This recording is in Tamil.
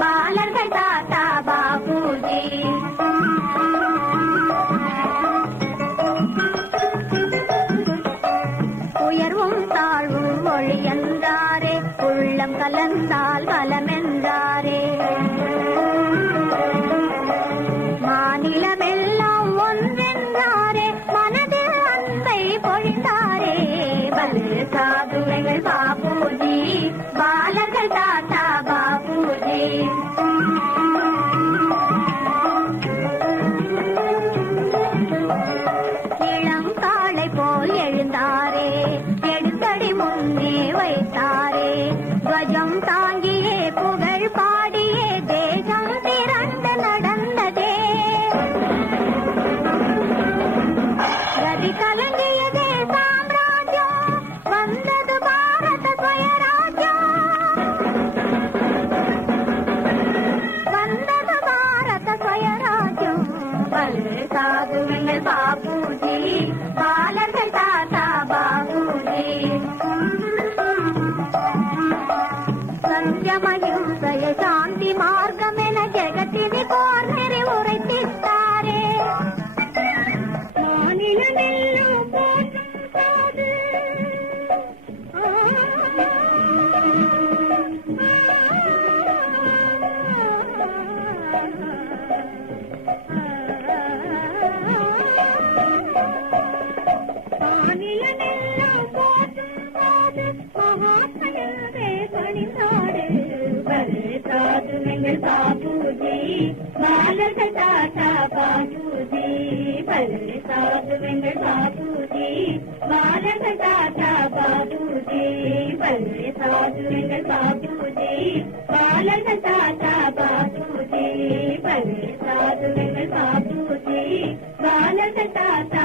பாலர்கள் தாத்தா பாப்பூஜி உயர்வும் தாழ்வும் ஒழியந்தாரே உள்ளம் கலந்தார். போல் எழுந்தாரே எடுத்தடி முன்னே வைத்தாரே. துவஜம் தாங்கியே புகழ் பாடியே தேசம் திரண்டு நடந்ததே. கதி கலங்கியதே சாம்ராஜ்யம் வந்தது பாரத சுயராஜ்யம். வந்தது பாரத சுயராஜ்யம். பல்லு சாதுவங்கள் பாபூஜி பா Hare బాబూజీ బాలక తాతా బాబూజీ పల్లె సాధు వెంగ బాబూజీ బాలక తాతా బాబూజీ పల్లె సాధు వెంగ బాబూజీ బాలక తాతా బాబూజీ పల్లె సాధు వెంగ బాబూజీ బాలక తాతా